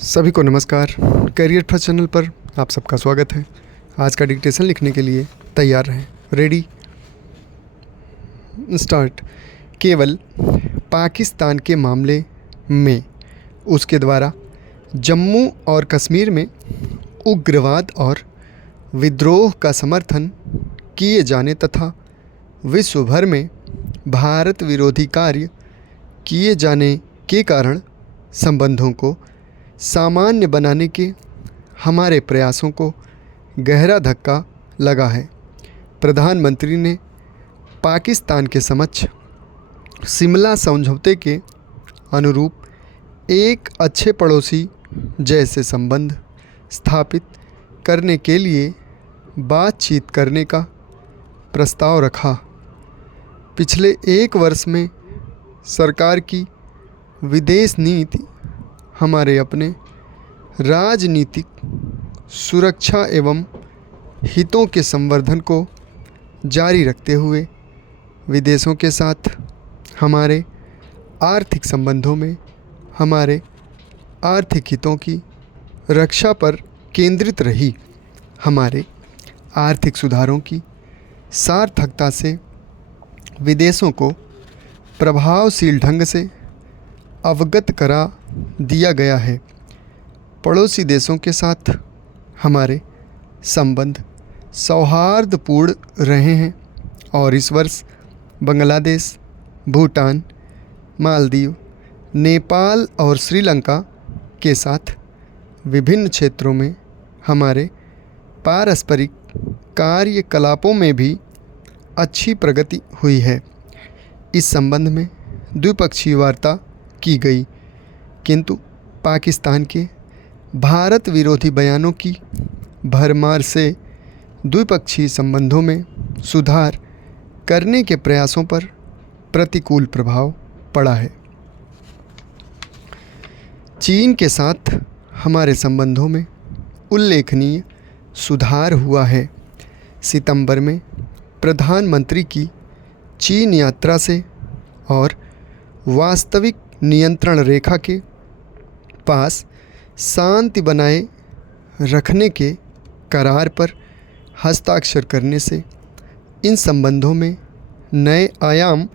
सभी को नमस्कार। करियर फर्स्ट चैनल पर आप सबका स्वागत है। आज का डिक्टेशन लिखने के लिए तैयार रहें। Ready start. केवल पाकिस्तान के मामले में उसके द्वारा जम्मू और कश्मीर में उग्रवाद और विद्रोह का समर्थन किए जाने तथा विश्व भर में भारत विरोधी कार्य किए जाने के कारण संबंधों को सामान्य बनाने के हमारे प्रयासों को गहरा धक्का लगा है। प्रधानमंत्री ने पाकिस्तान के समक्ष शिमला समझौते के अनुरूप एक अच्छे पड़ोसी जैसे संबंध स्थापित करने के लिए बातचीत करने का प्रस्ताव रखा। पिछले एक वर्ष में सरकार की विदेश नीति हमारे अपने राजनीतिक सुरक्षा एवं हितों के संवर्धन को जारी रखते हुए विदेशों के साथ हमारे आर्थिक संबंधों में हमारे आर्थिक हितों की रक्षा पर केंद्रित रही। हमारे आर्थिक सुधारों की सार्थकता से विदेशों को प्रभावशील ढंग से अवगत करा दिया गया है। पड़ोसी देशों के साथ हमारे संबंध सौहार्दपूर्ण रहे हैं और इस वर्ष बांग्लादेश, भूटान, मालदीव, नेपाल और श्रीलंका के साथ विभिन्न क्षेत्रों में हमारे पारस्परिक कार्यकलापों में भी अच्छी प्रगति हुई है। इस संबंध में द्विपक्षीय वार्ता की गई, किंतु पाकिस्तान के भारत विरोधी बयानों की भरमार से द्विपक्षीय संबंधों में सुधार करने के प्रयासों पर प्रतिकूल प्रभाव पड़ा है। चीन के साथ हमारे संबंधों में उल्लेखनीय सुधार हुआ है। सितंबर में प्रधानमंत्री की चीन यात्रा से और वास्तविक नियंत्रण रेखा के पास शांति बनाए रखने के करार पर हस्ताक्षर करने से इन संबंधों में नए आयाम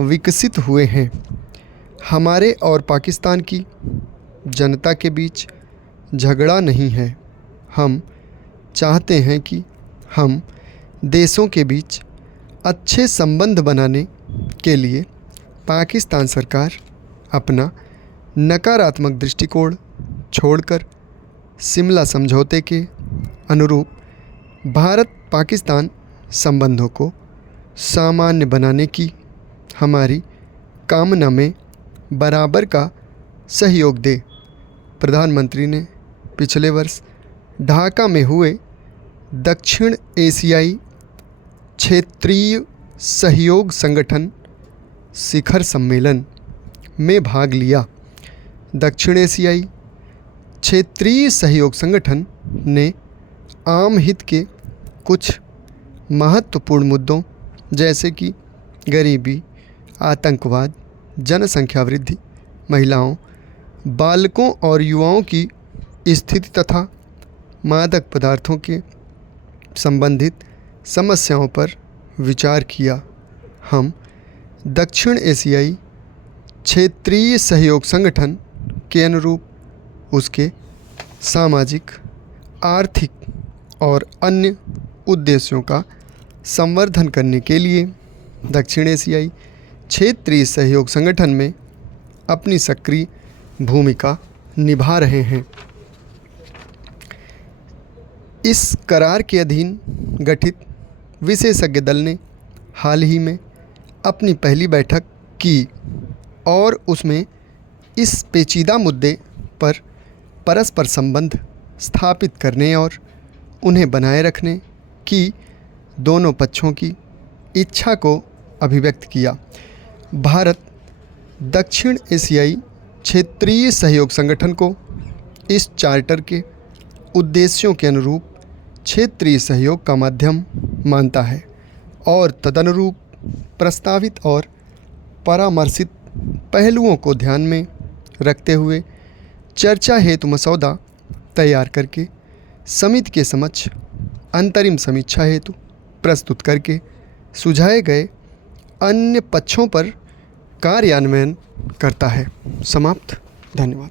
विकसित हुए हैं। हमारे और पाकिस्तान की जनता के बीच झगड़ा नहीं है। हम चाहते हैं कि हम देशों के बीच अच्छे संबंध बनाने के लिए पाकिस्तान सरकार अपना नकारात्मक दृष्टिकोण छोड़कर शिमला समझौते के अनुरूप भारत पाकिस्तान संबंधों को सामान्य बनाने की हमारी कामना में बराबर का सहयोग दे। प्रधानमंत्री ने पिछले वर्ष ढाका में हुए दक्षिण एशियाई क्षेत्रीय सहयोग संगठन शिखर सम्मेलन में भाग लिया। दक्षिण एशियाई क्षेत्रीय सहयोग संगठन ने आम हित के कुछ महत्वपूर्ण मुद्दों जैसे कि गरीबी, आतंकवाद, जनसंख्या वृद्धि, महिलाओं, बालकों और युवाओं की स्थिति तथा मादक पदार्थों के संबंधित समस्याओं पर विचार किया। हम दक्षिण एशियाई क्षेत्रीय सहयोग संगठन के अनुरूप उसके सामाजिक, आर्थिक और अन्य उद्देश्यों का संवर्धन करने के लिए दक्षिण एशियाई क्षेत्रीय सहयोग संगठन में अपनी सक्रिय भूमिका निभा रहे हैं। इस करार के अधीन गठित विशेषज्ञ दल ने हाल ही में अपनी पहली बैठक की और उसमें इस पेचीदा मुद्दे पर परस्पर संबंध स्थापित करने और उन्हें बनाए रखने की दोनों पक्षों की इच्छा को अभिव्यक्त किया। भारत दक्षिण एशियाई क्षेत्रीय सहयोग संगठन को इस चार्टर के उद्देश्यों के अनुरूप क्षेत्रीय सहयोग का माध्यम मानता है और तदनुरूप प्रस्तावित और परामर्शित पहलुओं को ध्यान में रखते हुए चर्चा हेतु मसौदा तैयार करके समिति के समक्ष अंतरिम समीक्षा हेतु प्रस्तुत करके सुझाए गए अन्य पक्षों पर कार्यान्वयन करता है। समाप्त। धन्यवाद।